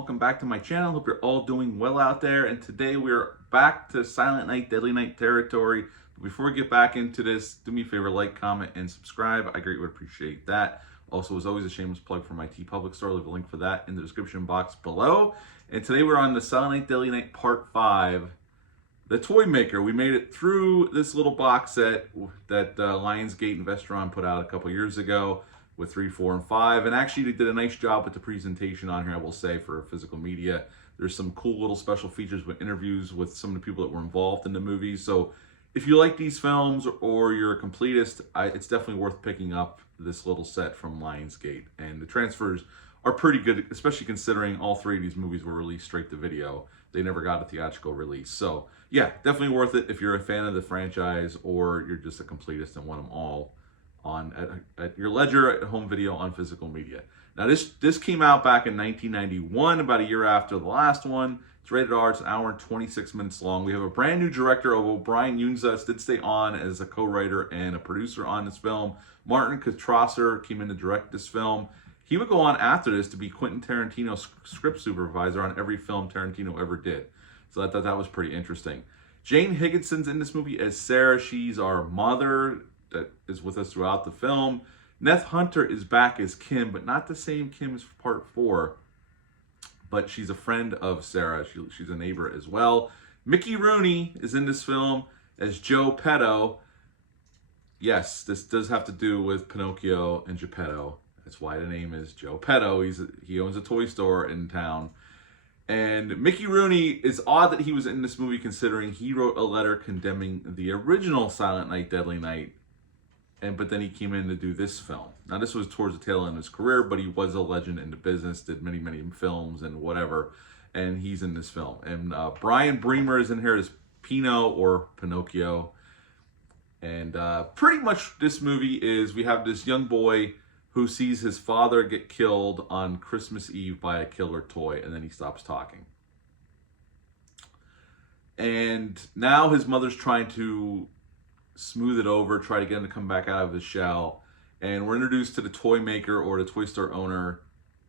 welcome back to my channel. Hope you're all doing well out there. And today we're back to Silent Night, Deadly Night territory. But before we get back into this, do me a favor, like, comment, and subscribe. I greatly would appreciate that. Also, as always, a shameless plug for my TeePublic store. I'll leave a link for that in the description box below. And today we're on the Silent Night, Deadly Night Part 5. The Toy Maker. We made it through this little box set that Lionsgate and Vestron put out a couple years ago with 3, 4, and 5. And actually they did a nice job with the presentation on here, I will say, for physical media. There's some cool little special features with interviews with some of the people that were involved in the movie. So if you like these films or you're a completist, it's definitely worth picking up this little set from Lionsgate. And the transfers are pretty good, especially considering all 3 of these movies were released straight to video. They never got a theatrical release. So yeah, definitely worth it if you're a fan of the franchise or you're just a completist and want them all on at your leisure at home video on physical media. Now this came out back in 1991, about a year after the last one. It's rated R. It's an hour and 26 minutes long. We have a brand new director, although Brian Yunza did stay on as a co-writer and a producer on this film. Martin Katrasser came in to direct this film. He would go on after this to be Quentin Tarantino's script supervisor on every film Tarantino ever did. So I thought that was pretty interesting. Jane Higginson's in this movie as Sarah. She's our mother that is with us throughout the film. Neth Hunter is back as Kim, but not the same Kim as Part 4. But she's a friend of Sarah. She's a neighbor as well. Mickey Rooney is in this film as Joe Petto. Yes, this does have to do with Pinocchio and Geppetto. That's why the name is Joe Petto. He owns a toy store in town. And Mickey Rooney, is odd that he was in this movie considering he wrote a letter condemning the original Silent Night, Deadly Night. But then he came in to do this film. Now this was towards the tail end of his career, but he was a legend in the business, did many, many films and whatever. And he's in this film. And Brian Bremer is in here as Pino or Pinocchio. And pretty much this movie is, we have this young boy who sees his father get killed on Christmas Eve by a killer toy, and then he stops talking. And now his mother's trying to smooth it over, try to get him to come back out of his shell. And we're introduced to the toy maker, or the toy store owner,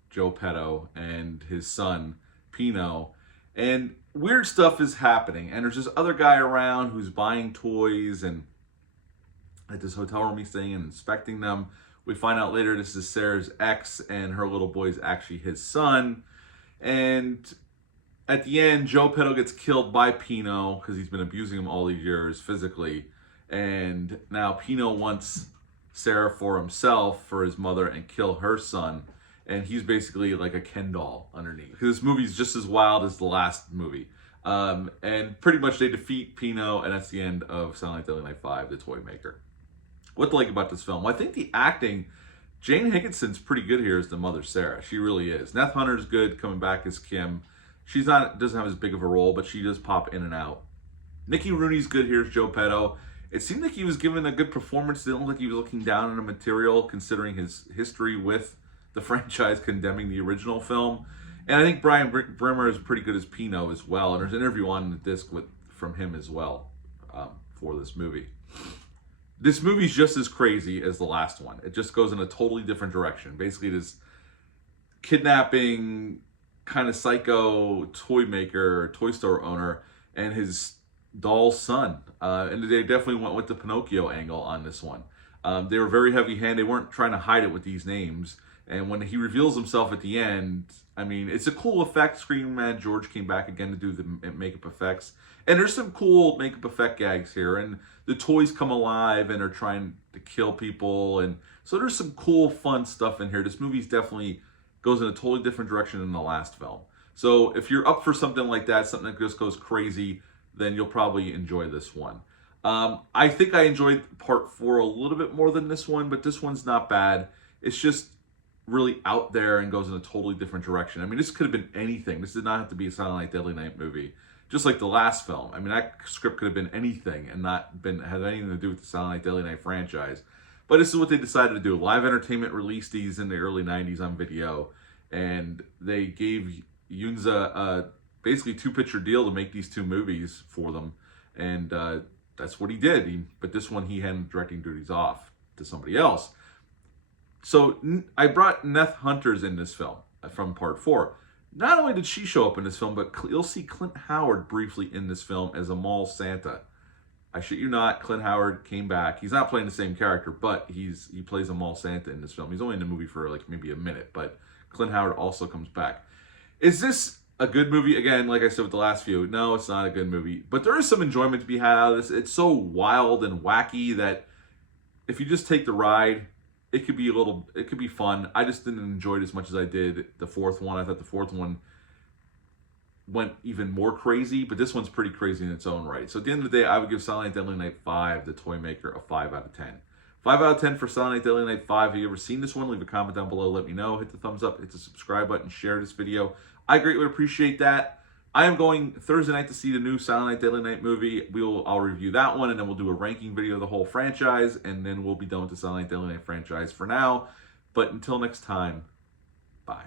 Joe Petto, and his son, Pino. And weird stuff is happening. And there's this other guy around who's buying toys and at this hotel room he's staying and inspecting them. We find out later this is Sarah's ex, and her little boy is actually his son. And at the end, Joe Petto gets killed by Pino because he's been abusing him all these years physically. And now Pino wants Sarah for himself, for his mother, and kill her son. And he's basically like a Ken doll underneath. This movie's just as wild as the last movie. And pretty much they defeat Pino, and that's the end of Silent Night, Deadly Night 5, The Toy Maker. What to like about this film? Well, I think the acting, Jane Higginson's pretty good here as the mother Sarah. She really is. Neth Hunter's good coming back as Kim. She's doesn't have as big of a role, but she does pop in and out. Mickey Rooney's good here as Joe Petto. It seemed like he was given a good performance. It didn't look like he was looking down on the material, considering his history with the franchise condemning the original film. And I think Brian Bremer is pretty good as Pino as well. And there's an interview on the disc from him as well for this movie. This movie's just as crazy as the last one. It just goes in a totally different direction. Basically, this kidnapping kind of psycho toy maker, toy store owner, and his doll son. And they definitely went with the Pinocchio angle on this one. They were very heavy-handed. They weren't trying to hide it with these names. And when he reveals himself at the end, I mean, it's a cool effect. Screaming Mad George came back again to do the makeup effects. And there's some cool makeup effect gags here. And the toys come alive and are trying to kill people. And so there's some cool, fun stuff in here. This movie's definitely goes in a totally different direction than the last film. So if you're up for something like that, something that just goes crazy, then you'll probably enjoy this one. I think I enjoyed Part 4 a little bit more than this one, but this one's not bad. It's just really out there and goes in a totally different direction. I mean, this could have been anything. This did not have to be a Silent Night, Deadly Night movie. Just like the last film. I mean, that script could have been anything and not had anything to do with the Silent Night, Deadly Night franchise. But this is what they decided to do. Live Entertainment released these in the early 90s on video, and they gave Yunza basically 2-picture deal to make these 2 movies for them. And that's what he did. But this one, he handed directing duties off to somebody else. So I brought Neth Hunter's in this film from Part 4. Not only did she show up in this film, but you'll see Clint Howard briefly in this film as a mall Santa. I shit you not, Clint Howard came back. He's not playing the same character, but he plays a mall Santa in this film. He's only in the movie for like maybe a minute, but Clint Howard also comes back. Is this a good movie? Again, like I said with the last few, no, it's not a good movie. But there is some enjoyment to be had out of this. It's so wild and wacky that if you just take the ride, it could be fun. I just didn't enjoy it as much as I did the fourth one. I thought the fourth one went even more crazy, but this one's pretty crazy in its own right. So at the end of the day, I would give Silent Night Deadly Night 5, The Toy Maker, a 5 out of 10. 5 out of 10 for Silent Night Deadly Night 5. Have you ever seen this one? Leave a comment down below. Let me know. Hit the thumbs up. Hit the subscribe button. Share this video. I greatly would appreciate that. I am going Thursday night to see the new Silent Night Deadly Night movie. I'll review that one, and then we'll do a ranking video of the whole franchise, and then we'll be done with the Silent Night Deadly Night franchise for now. But until next time, bye.